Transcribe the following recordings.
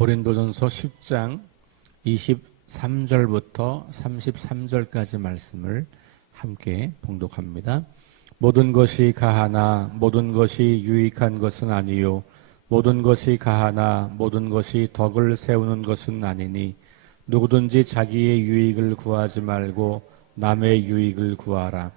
고린도전서 10장 23절부터 33절까지 말씀을 함께 봉독합니다. 모든 것이 가하나 모든 것이 유익한 것은 아니요 모든 것이 가하나 모든 것이 덕을 세우는 것은 아니니 누구든지 자기의 유익을 구하지 말고 남의 유익을 구하라.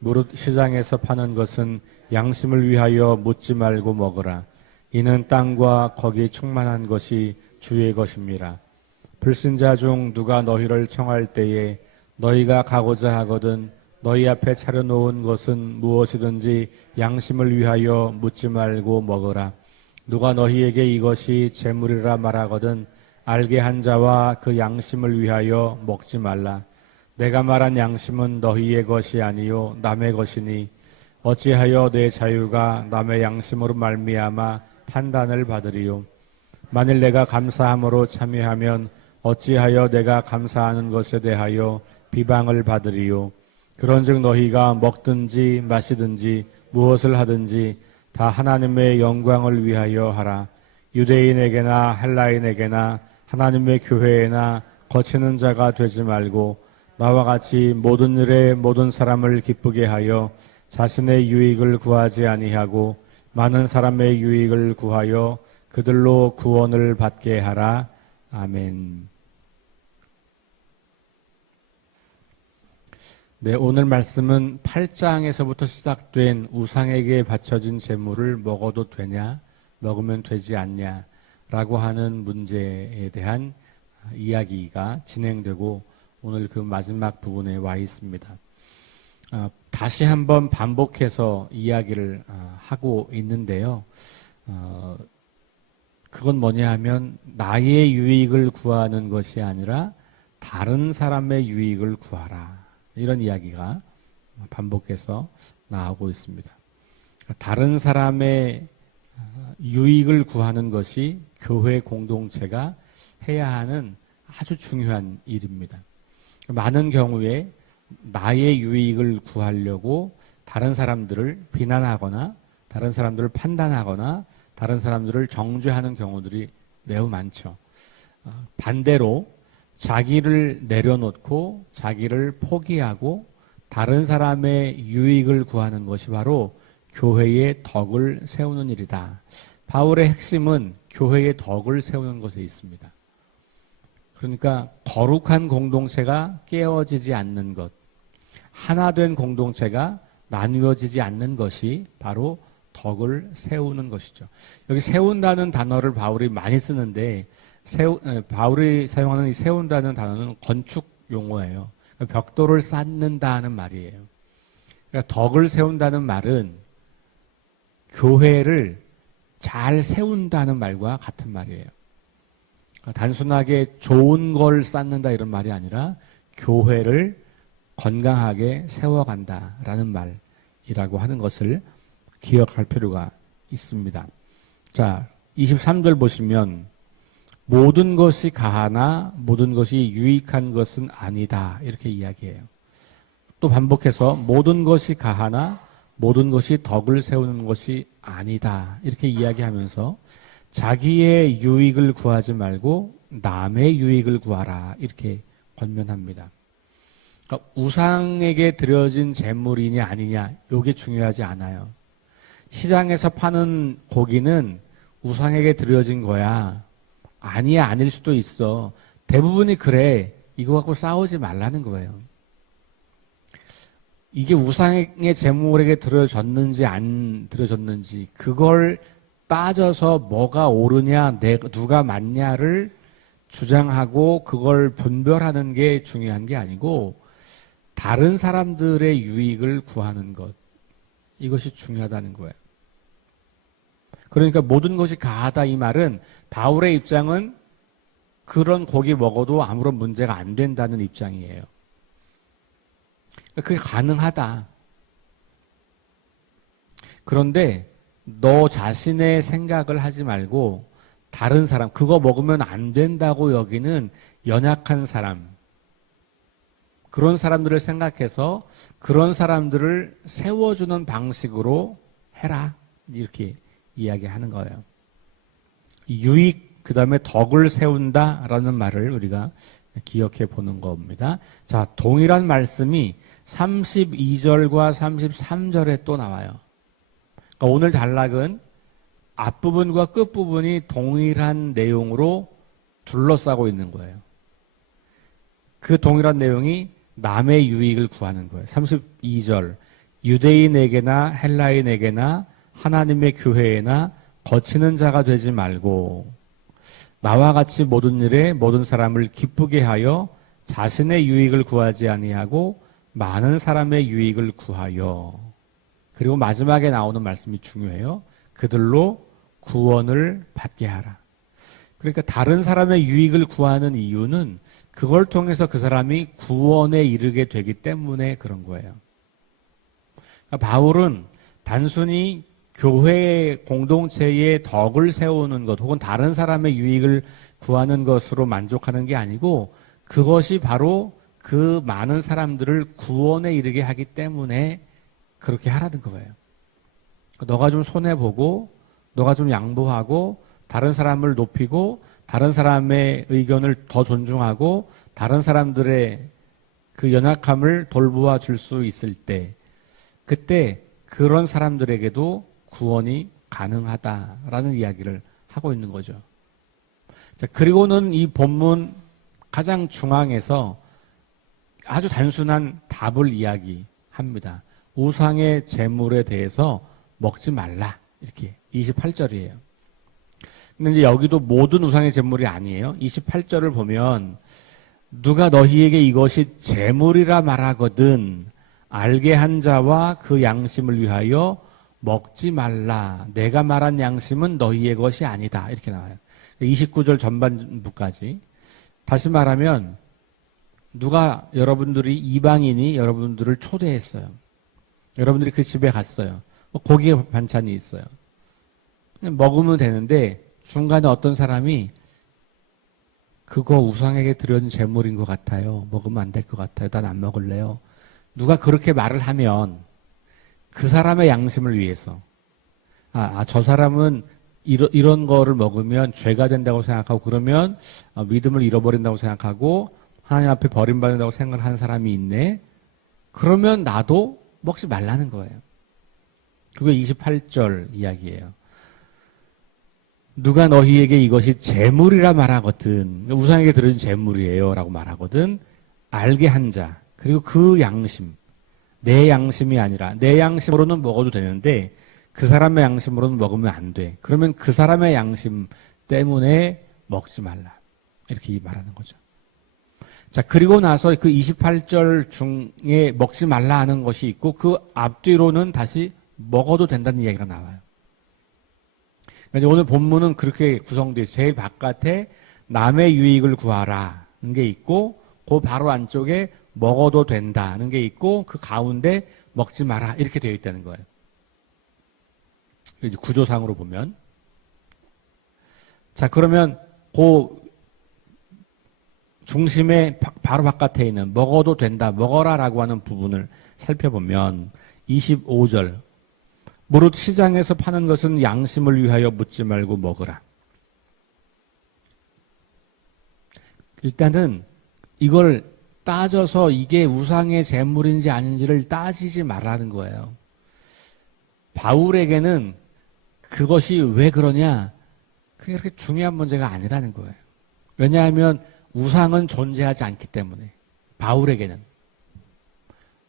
무릇 시장에서 파는 것은 양심을 위하여 묻지 말고 먹으라. 이는 땅과 거기 충만한 것이 주의 것임이라. 불신자 중 누가 너희를 청할 때에 너희가 가고자 하거든 너희 앞에 차려놓은 것은 무엇이든지 양심을 위하여 묻지 말고 먹으라. 누가 너희에게 이것이 재물이라 말하거든 알게 한 자와 그 양심을 위하여 먹지 말라. 내가 말한 양심은 너희의 것이 아니요 남의 것이니 어찌하여 내 자유가 남의 양심으로 말미암아 판단을 받으리요. 만일 내가 감사함으로 참여하면 어찌하여 내가 감사하는 것에 대하여 비방을 받으리요. 그런즉 너희가 먹든지 마시든지 무엇을 하든지 다 하나님의 영광을 위하여 하라. 유대인에게나 헬라인에게나 하나님의 교회에나 거치는 자가 되지 말고 나와 같이 모든 일에 모든 사람을 기쁘게 하여 자신의 유익을 구하지 아니하고 많은 사람의 유익을 구하여 그들로 구원을 받게 하라. 아멘. 네, 오늘 말씀은 8장에서부터 시작된 우상에게 바쳐진 제물을 먹어도 되냐, 먹으면 되지 않냐 라고 하는 문제에 대한 이야기가 진행되고 오늘 그 마지막 부분에 와 있습니다. 다시 한번 반복해서 이야기를 하고 있는데요. 그건 뭐냐 하면 나의 유익을 구하는 것이 아니라 다른 사람의 유익을 구하라. 이런 이야기가 반복해서 나오고 있습니다. 다른 사람의 유익을 구하는 것이 교회 공동체가 해야 하는 아주 중요한 일입니다. 많은 경우에 나의 유익을 구하려고 다른 사람들을 비난하거나 다른 사람들을 판단하거나 다른 사람들을 정죄하는 경우들이 매우 많죠. 반대로 자기를 내려놓고 자기를 포기하고 다른 사람의 유익을 구하는 것이 바로 교회의 덕을 세우는 일이다. 바울의 핵심은 교회의 덕을 세우는 것에 있습니다. 그러니까 거룩한 공동체가 깨어지지 않는 것, 하나된 공동체가 나누어지지 않는 것이 바로 덕을 세우는 것이죠. 여기 세운다는 단어를 바울이 많이 쓰는데 바울이 사용하는 이 세운다는 단어는 건축 용어예요. 그러니까 벽돌을 쌓는다는 말이에요. 그러니까 덕을 세운다는 말은 교회를 잘 세운다는 말과 같은 말이에요. 그러니까 단순하게 좋은 걸 쌓는다 이런 말이 아니라 교회를 건강하게 세워간다라는 말이라고 하는 것을 기억할 필요가 있습니다. 자, 23절 보시면 모든 것이 가하나 모든 것이 유익한 것은 아니다 이렇게 이야기해요. 또 반복해서 모든 것이 가하나 모든 것이 덕을 세우는 것이 아니다 이렇게 이야기하면서 자기의 유익을 구하지 말고 남의 유익을 구하라 이렇게 권면합니다. 그러니까 우상에게 드려진 제물이냐 아니냐 이게 중요하지 않아요. 시장에서 파는 고기는 우상에게 드려진 거야. 아니야, 아닐 수도 있어. 대부분이 그래. 이거 갖고 싸우지 말라는 거예요. 이게 우상의 제물에게 드려졌는지 안 드려졌는지 그걸 따져서 뭐가 옳으냐, 누가 맞냐를 주장하고 그걸 분별하는 게 중요한 게 아니고 다른 사람들의 유익을 구하는 것. 이것이 중요하다는 거예요. 그러니까 모든 것이 가하다 이 말은 바울의 입장은 그런 고기 먹어도 아무런 문제가 안 된다는 입장이에요. 그게 가능하다. 그런데 너 자신의 생각을 하지 말고 다른 사람, 그거 먹으면 안 된다고 여기는 연약한 사람, 그런 사람들을 생각해서 그런 사람들을 세워주는 방식으로 해라. 이렇게 이야기하는 거예요. 유익 그 다음에 덕을 세운다라는 말을 우리가 기억해 보는 겁니다. 자, 동일한 말씀이 32절과 33절에 또 나와요. 그러니까 오늘 단락은 앞부분과 끝부분이 동일한 내용으로 둘러싸고 있는 거예요. 그 동일한 내용이 남의 유익을 구하는 거예요. 32절, 유대인에게나 헬라인에게나 하나님의 교회에나 거치는 자가 되지 말고 나와 같이 모든 일에 모든 사람을 기쁘게 하여 자신의 유익을 구하지 아니하고 많은 사람의 유익을 구하여. 그리고 마지막에 나오는 말씀이 중요해요. 그들로 구원을 받게 하라. 그러니까 다른 사람의 유익을 구하는 이유는 그걸 통해서 그 사람이 구원에 이르게 되기 때문에 그런 거예요. 그러니까 바울은 단순히 교회 공동체의 덕을 세우는 것 혹은 다른 사람의 유익을 구하는 것으로 만족하는 게 아니고 그것이 바로 그 많은 사람들을 구원에 이르게 하기 때문에 그렇게 하라는 거예요. 너가 좀 손해보고 너가 좀 양보하고 다른 사람을 높이고 다른 사람의 의견을 더 존중하고 다른 사람들의 그 연약함을 돌보아 줄 수 있을 때 그때 그런 사람들에게도 구원이 가능하다라는 이야기를 하고 있는 거죠. 자, 그리고는 이 본문 가장 중앙에서 아주 단순한 답을 이야기합니다. 우상의 제물에 대해서 먹지 말라. 이렇게 28절이에요. 근데 이제 여기도 모든 우상의 제물이 아니에요. 28절을 보면 누가 너희에게 이것이 제물이라 말하거든 알게 한 자와 그 양심을 위하여 먹지 말라. 내가 말한 양심은 너희의 것이 아니다. 이렇게 나와요. 29절 전반부까지. 다시 말하면 누가 여러분들이 이방인이 여러분들을 초대했어요. 여러분들이 그 집에 갔어요. 고기 반찬이 있어요. 먹으면 되는데 중간에 어떤 사람이 그거 우상에게 드려진 제물인 것 같아요. 먹으면 안 될 것 같아요. 난 안 먹을래요. 누가 그렇게 말을 하면 그 사람의 양심을 위해서 저 사람은 이런 거를 먹으면 죄가 된다고 생각하고 그러면 믿음을 잃어버린다고 생각하고 하나님 앞에 버림받는다고 생각을 하는 사람이 있네. 그러면 나도 먹지 말라는 거예요. 그게 28절 이야기예요. 누가 너희에게 이것이 제물이라 말하거든. 우상에게 드려진 제물이에요. 라고 말하거든. 알게 한 자. 그리고 그 양심. 내 양심이 아니라 내 양심으로는 먹어도 되는데 그 사람의 양심으로는 먹으면 안 돼. 그러면 그 사람의 양심 때문에 먹지 말라. 이렇게 말하는 거죠. 자, 그리고 나서 그 28절 중에 먹지 말라 하는 것이 있고 그 앞뒤로는 다시 먹어도 된다는 이야기가 나와요. 그러니까 오늘 본문은 그렇게 구성되어 있어요. 제일 바깥에 남의 유익을 구하라는 게 있고 그 바로 안쪽에 먹어도 된다는 게 있고 그 가운데 먹지 마라 이렇게 되어 있다는 거예요. 이제 구조상으로 보면. 자, 그러면 그 중심의 바로 바깥에 있는 먹어도 된다, 먹어라라고 하는 부분을 살펴보면 25절 무릇 시장에서 파는 것은 양심을 위하여 묻지 말고 먹으라. 일단은 이걸 따져서 이게 우상의 제물인지 아닌지를 따지지 말라는 거예요. 바울에게는 그것이 왜 그러냐? 그게 그렇게 중요한 문제가 아니라는 거예요. 왜냐하면 우상은 존재하지 않기 때문에. 바울에게는.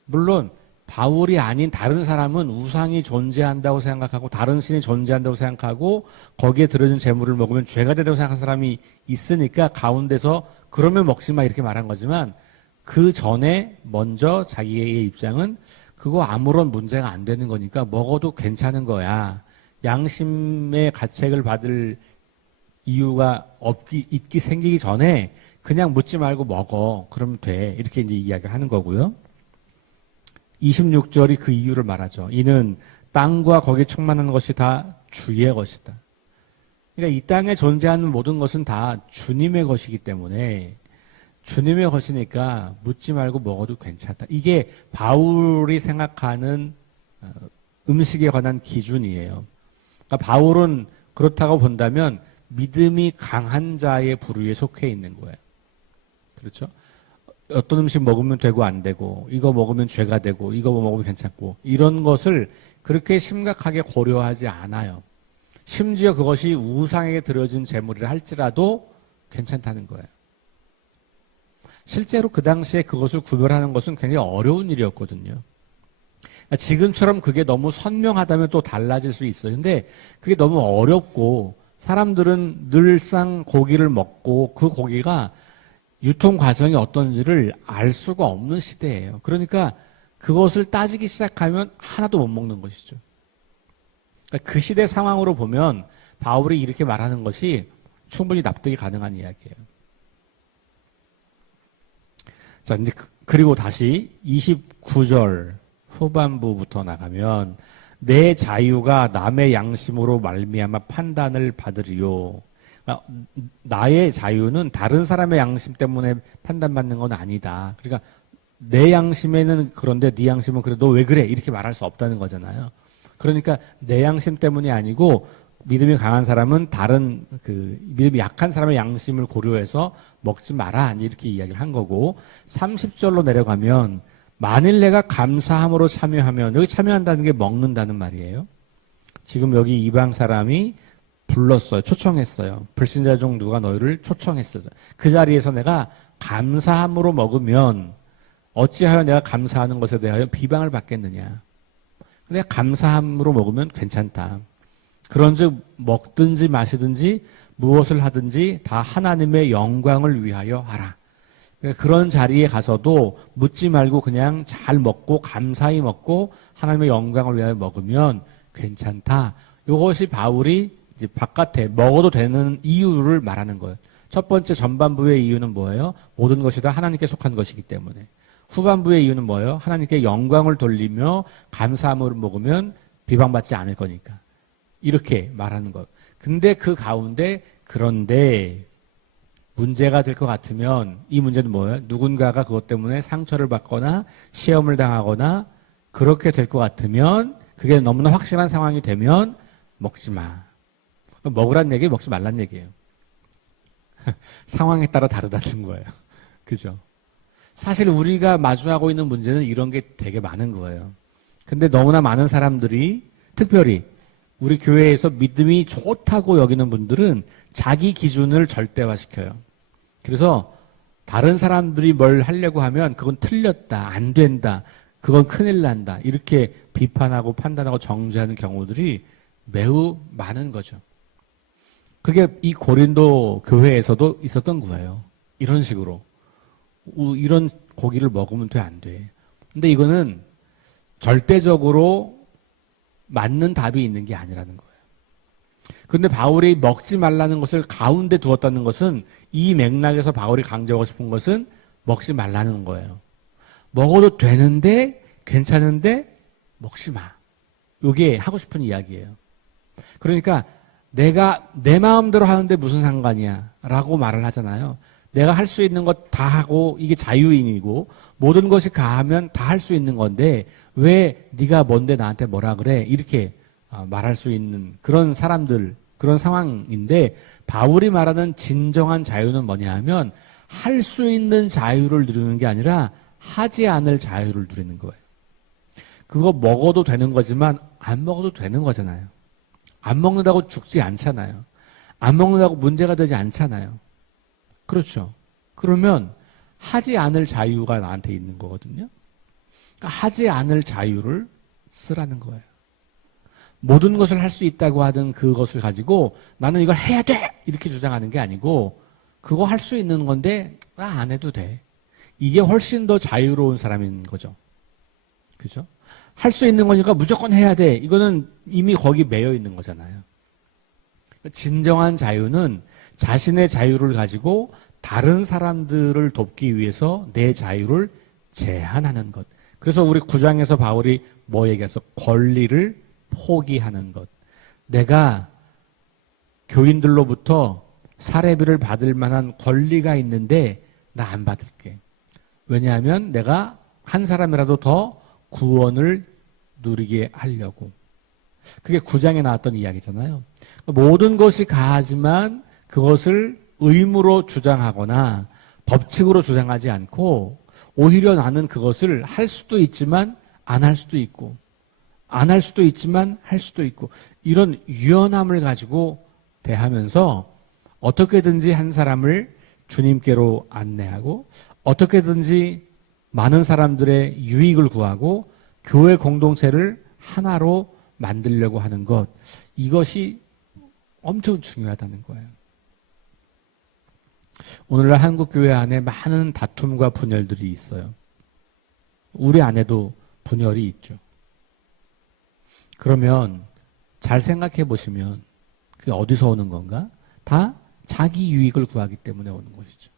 물론 바울이 아닌 다른 사람은 우상이 존재한다고 생각하고 다른 신이 존재한다고 생각하고 거기에 들어진 재물을 먹으면 죄가 된다고 생각하는 사람이 있으니까 가운데서 그러면 먹지 마 이렇게 말한 거지만 그 전에 먼저 자기의 입장은 그거 아무런 문제가 안 되는 거니까 먹어도 괜찮은 거야. 양심의 가책을 받을 이유가 있기 생기기 전에 그냥 묻지 말고 먹어. 그러면 돼. 이렇게 이제 이야기를 하는 거고요. 26절이 그 이유를 말하죠. 이는 땅과 거기에 충만한 것이 다 주의 것이다. 그러니까 이 땅에 존재하는 모든 것은 다 주님의 것이기 때문에 주님의 것이니까 묻지 말고 먹어도 괜찮다. 이게 바울이 생각하는 음식에 관한 기준이에요. 그러니까 바울은 그렇다고 본다면 믿음이 강한 자의 부류에 속해 있는 거예요. 그렇죠? 어떤 음식 먹으면 되고 안 되고, 이거 먹으면 죄가 되고, 이거 먹으면 괜찮고, 이런 것을 그렇게 심각하게 고려하지 않아요. 심지어 그것이 우상에게 드려진 제물이라 할지라도 괜찮다는 거예요. 실제로 그 당시에 그것을 구별하는 것은 굉장히 어려운 일이었거든요. 지금처럼 그게 너무 선명하다면 또 달라질 수 있어요. 근데 그게 너무 어렵고 사람들은 늘상 고기를 먹고 그 고기가 유통 과정이 어떤지를 알 수가 없는 시대예요. 그러니까 그것을 따지기 시작하면 하나도 못 먹는 것이죠. 그러니까 그 시대 상황으로 보면 바울이 이렇게 말하는 것이 충분히 납득이 가능한 이야기예요. 자, 이제 그리고 다시 29절 후반부부터 나가면 내 자유가 남의 양심으로 말미암아 판단을 받으리요. 그러니까 나의 자유는 다른 사람의 양심 때문에 판단받는 건 아니다. 그러니까 내 양심에는 그런데 네 양심은 그래. 너 왜 그래? 이렇게 말할 수 없다는 거잖아요. 그러니까 내 양심 때문이 아니고 믿음이 강한 사람은 다른 믿음이 약한 사람의 양심을 고려해서 먹지 마라. 이렇게 이야기를 한 거고 30절로 내려가면 만일 내가 감사함으로 참여하면 여기 참여한다는 게 먹는다는 말이에요. 지금 여기 이방 사람이 불렀어요. 초청했어요. 불신자 중 누가 너희를 초청했어요. 그 자리에서 내가 감사함으로 먹으면 어찌하여 내가 감사하는 것에 대하여 비방을 받겠느냐. 근데 감사함으로 먹으면 괜찮다. 그런즉 먹든지 마시든지 무엇을 하든지 다 하나님의 영광을 위하여 하라. 그런 자리에 가서도 묻지 말고 그냥 잘 먹고 감사히 먹고 하나님의 영광을 위하여 먹으면 괜찮다. 이것이 바울이 이제 바깥에 먹어도 되는 이유를 말하는 거예요. 첫 번째 전반부의 이유는 뭐예요? 모든 것이 다 하나님께 속한 것이기 때문에. 후반부의 이유는 뭐예요? 하나님께 영광을 돌리며 감사함으로 먹으면 비방받지 않을 거니까. 이렇게 말하는 거예요. 근데 그 가운데 그런데 문제가 될 것 같으면 이 문제는 뭐예요? 누군가가 그것 때문에 상처를 받거나 시험을 당하거나 그렇게 될 것 같으면 그게 너무나 확실한 상황이 되면 먹지 마. 먹으란 얘기, 먹지 말란 얘기예요. 상황에 따라 다르다는 거예요. 그죠? 사실 우리가 마주하고 있는 문제는 이런 게 되게 많은 거예요. 근데 너무나 많은 사람들이 특별히 우리 교회에서 믿음이 좋다고 여기는 분들은 자기 기준을 절대화시켜요. 그래서 다른 사람들이 뭘 하려고 하면 그건 틀렸다, 안 된다, 그건 큰일 난다 이렇게 비판하고 판단하고 정죄하는 경우들이 매우 많은 거죠. 그게 이 고린도 교회에서도 있었던 거예요. 이런 식으로. 이런 고기를 먹으면 돼, 안 돼. 근데 이거는 절대적으로 맞는 답이 있는 게 아니라는 거예요. 그런데 바울이 먹지 말라는 것을 가운데 두었다는 것은 이 맥락에서 바울이 강조하고 싶은 것은 먹지 말라는 거예요. 먹어도 되는데 괜찮은데 먹지 마. 이게 하고 싶은 이야기예요. 그러니까 내가 내 마음대로 하는데 무슨 상관이야 라고 말을 하잖아요. 내가 할 수 있는 것 다 하고 이게 자유인이고 모든 것이 가하면 다 할 수 있는 건데 왜 네가 뭔데 나한테 뭐라 그래 이렇게 말할 수 있는 그런 사람들 그런 상황인데 바울이 말하는 진정한 자유는 뭐냐 하면 할 수 있는 자유를 누리는 게 아니라 하지 않을 자유를 누리는 거예요. 그거 먹어도 되는 거지만 안 먹어도 되는 거잖아요. 안 먹는다고 죽지 않잖아요. 안 먹는다고 문제가 되지 않잖아요. 그렇죠. 그러면 하지 않을 자유가 나한테 있는 거거든요. 그러니까 하지 않을 자유를 쓰라는 거예요. 모든 것을 할 수 있다고 하던 그것을 가지고 나는 이걸 해야 돼! 이렇게 주장하는 게 아니고 그거 할 수 있는 건데 나 안 해도 돼. 이게 훨씬 더 자유로운 사람인 거죠. 그죠? 할 수 있는 거니까 무조건 해야 돼. 이거는 이미 거기 매여 있는 거잖아요. 진정한 자유는 자신의 자유를 가지고 다른 사람들을 돕기 위해서 내 자유를 제한하는 것. 그래서 우리 9장에서 바울이 뭐 얘기했어? 권리를 포기하는 것. 내가 교인들로부터 사례비를 받을 만한 권리가 있는데 나 안 받을게. 왜냐하면 내가 한 사람이라도 더 구원을 누리게 하려고. 그게 9장에 나왔던 이야기잖아요. 모든 것이 가하지만 그것을 의무로 주장하거나 법칙으로 주장하지 않고 오히려 나는 그것을 할 수도 있지만 안 할 수도 있고 안 할 수도 있지만 할 수도 있고 이런 유연함을 가지고 대하면서 어떻게든지 한 사람을 주님께로 안내하고 어떻게든지 많은 사람들의 유익을 구하고 교회 공동체를 하나로 만들려고 하는 것, 이것이 엄청 중요하다는 거예요. 오늘날 한국교회 안에 많은 다툼과 분열들이 있어요. 우리 안에도 분열이 있죠. 그러면 잘 생각해 보시면 그게 어디서 오는 건가? 다 자기 유익을 구하기 때문에 오는 것이죠.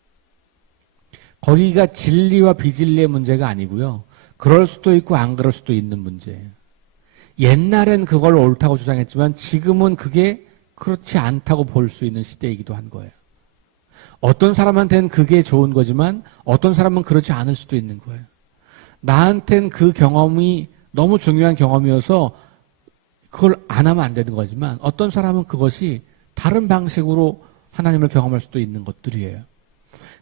거기가 진리와 비진리의 문제가 아니고요. 그럴 수도 있고 안 그럴 수도 있는 문제예요. 옛날엔 그걸 옳다고 주장했지만 지금은 그게 그렇지 않다고 볼 수 있는 시대이기도 한 거예요. 어떤 사람한테는 그게 좋은 거지만 어떤 사람은 그렇지 않을 수도 있는 거예요. 나한테는 그 경험이 너무 중요한 경험이어서 그걸 안 하면 안 되는 거지만 어떤 사람은 그것이 다른 방식으로 하나님을 경험할 수도 있는 것들이에요.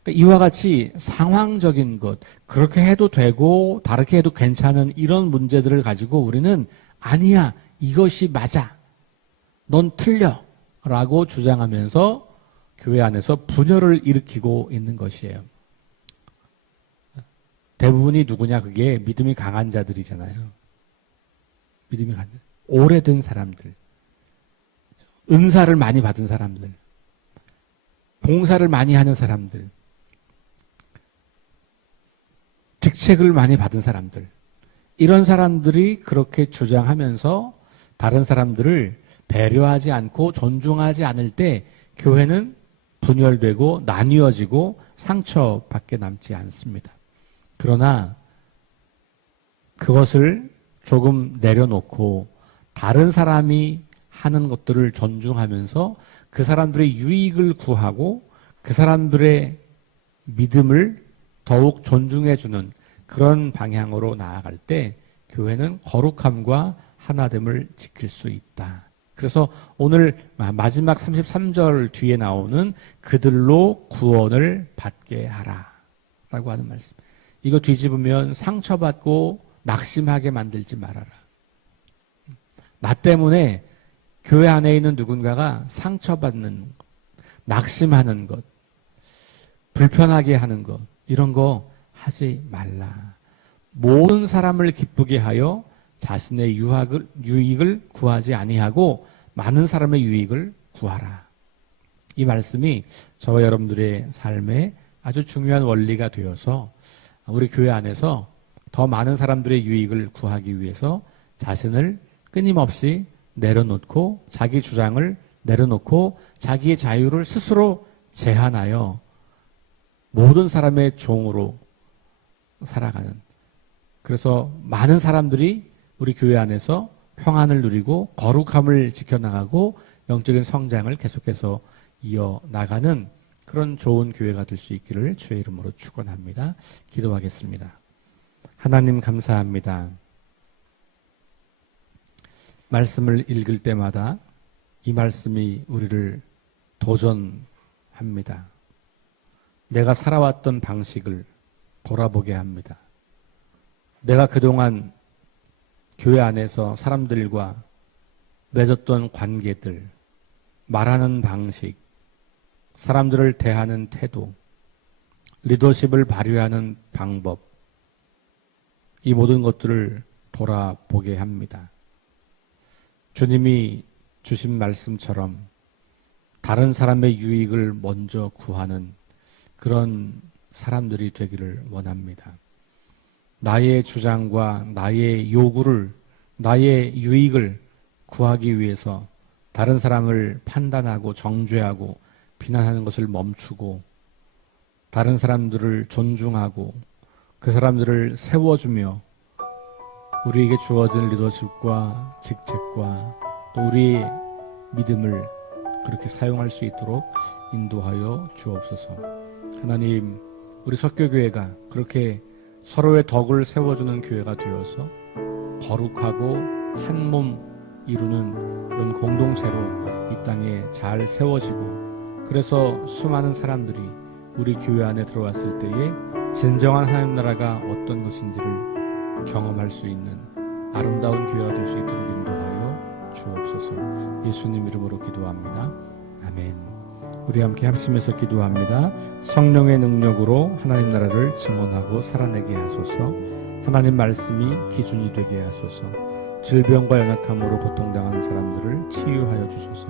그러니까 이와 같이 상황적인 것, 그렇게 해도 되고 다르게 해도 괜찮은 이런 문제들을 가지고 우리는 아니야, 이것이 맞아, 넌 틀려 라고 주장하면서 교회 안에서 분열을 일으키고 있는 것이에요. 대부분이 누구냐? 그게 믿음이 강한 자들이잖아요. 믿음이 강한 자들. 오래된 사람들, 은사를 많이 받은 사람들, 봉사를 많이 하는 사람들, 직책을 많이 받은 사람들, 이런 사람들이 그렇게 주장하면서 다른 사람들을 배려하지 않고 존중하지 않을 때 교회는 분열되고 나뉘어지고 상처밖에 남지 않습니다. 그러나 그것을 조금 내려놓고 다른 사람이 하는 것들을 존중하면서 그 사람들의 유익을 구하고 그 사람들의 믿음을 더욱 존중해주는 그런 방향으로 나아갈 때 교회는 거룩함과 하나됨을 지킬 수 있다. 그래서 오늘 마지막 33절 뒤에 나오는 그들로 구원을 받게 하라 라고 하는 말씀. 이거 뒤집으면 상처받고 낙심하게 만들지 말아라. 나 때문에 교회 안에 있는 누군가가 상처받는 것, 낙심하는 것, 불편하게 하는 것, 이런 거 하지 말라. 모든 사람을 기쁘게 하여 자신의 유익을 구하지 아니하고 많은 사람의 유익을 구하라. 이 말씀이 저와 여러분들의 삶에 아주 중요한 원리가 되어서 우리 교회 안에서 더 많은 사람들의 유익을 구하기 위해서 자신을 끊임없이 내려놓고 자기 주장을 내려놓고 자기의 자유를 스스로 제한하여 모든 사람의 종으로 살아가는, 그래서 많은 사람들이 우리 교회 안에서 평안을 누리고 거룩함을 지켜나가고 영적인 성장을 계속해서 이어나가는 그런 좋은 교회가 될 수 있기를 주의 이름으로 축원합니다. 기도하겠습니다. 하나님 감사합니다. 말씀을 읽을 때마다 이 말씀이 우리를 도전합니다. 내가 살아왔던 방식을 돌아보게 합니다. 내가 그동안 교회 안에서 사람들과 맺었던 관계들, 말하는 방식, 사람들을 대하는 태도, 리더십을 발휘하는 방법, 이 모든 것들을 돌아보게 합니다. 주님이 주신 말씀처럼 다른 사람의 유익을 먼저 구하는 그런 사람들이 되기를 원합니다. 나의 주장과 나의 요구를, 나의 유익을 구하기 위해서 다른 사람을 판단하고 정죄하고 비난하는 것을 멈추고 다른 사람들을 존중하고 그 사람들을 세워주며 우리에게 주어진 리더십과 직책과 또 우리의 믿음을 그렇게 사용할 수 있도록 인도하여 주옵소서. 하나님, 우리 석교교회가 그렇게 서로의 덕을 세워주는 교회가 되어서 거룩하고 한 몸 이루는 그런 공동체로 이 땅에 잘 세워지고, 그래서 수많은 사람들이 우리 교회 안에 들어왔을 때에 진정한 하나님 나라가 어떤 것인지를 경험할 수 있는 아름다운 교회가 될 수 있도록 인도하여 주옵소서. 예수님 이름으로 기도합니다. 아멘. 우리 함께 합심해서 기도합니다. 성령의 능력으로 하나님 나라를 증언하고 살아내게 하소서. 하나님 말씀이 기준이 되게 하소서. 질병과 연약함으로 고통당하는 사람들을 치유하여 주소서.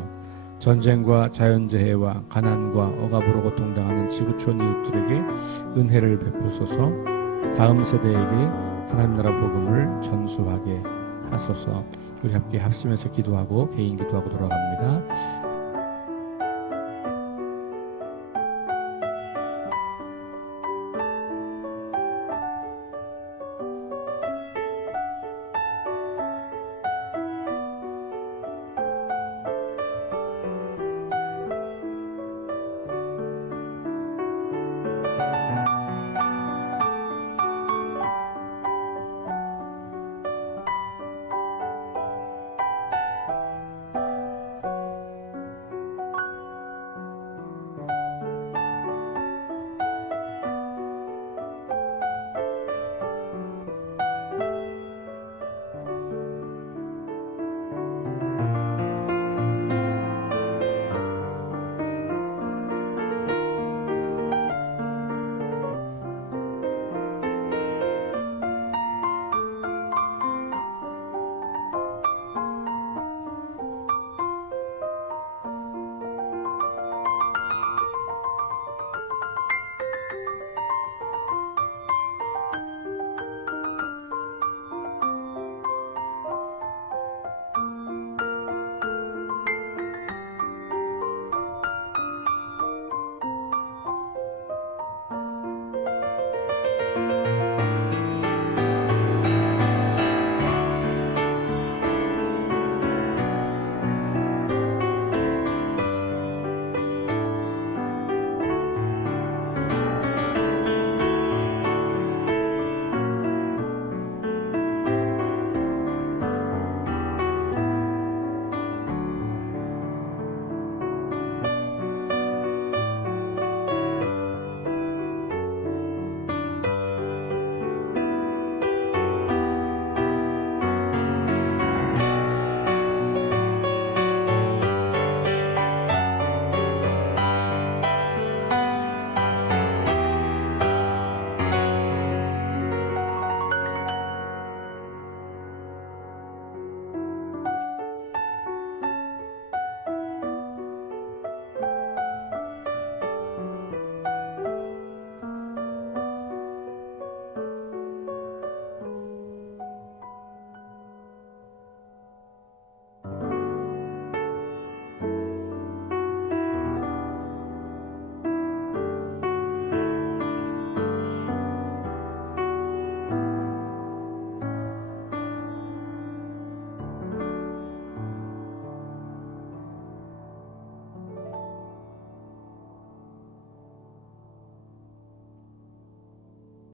전쟁과 자연재해와 가난과 억압으로 고통당하는 지구촌 이웃들에게 은혜를 베푸소서. 다음 세대에게 하나님 나라 복음을 전수하게 하소서. 우리 함께 합심해서 기도하고 개인 기도하고 돌아갑니다.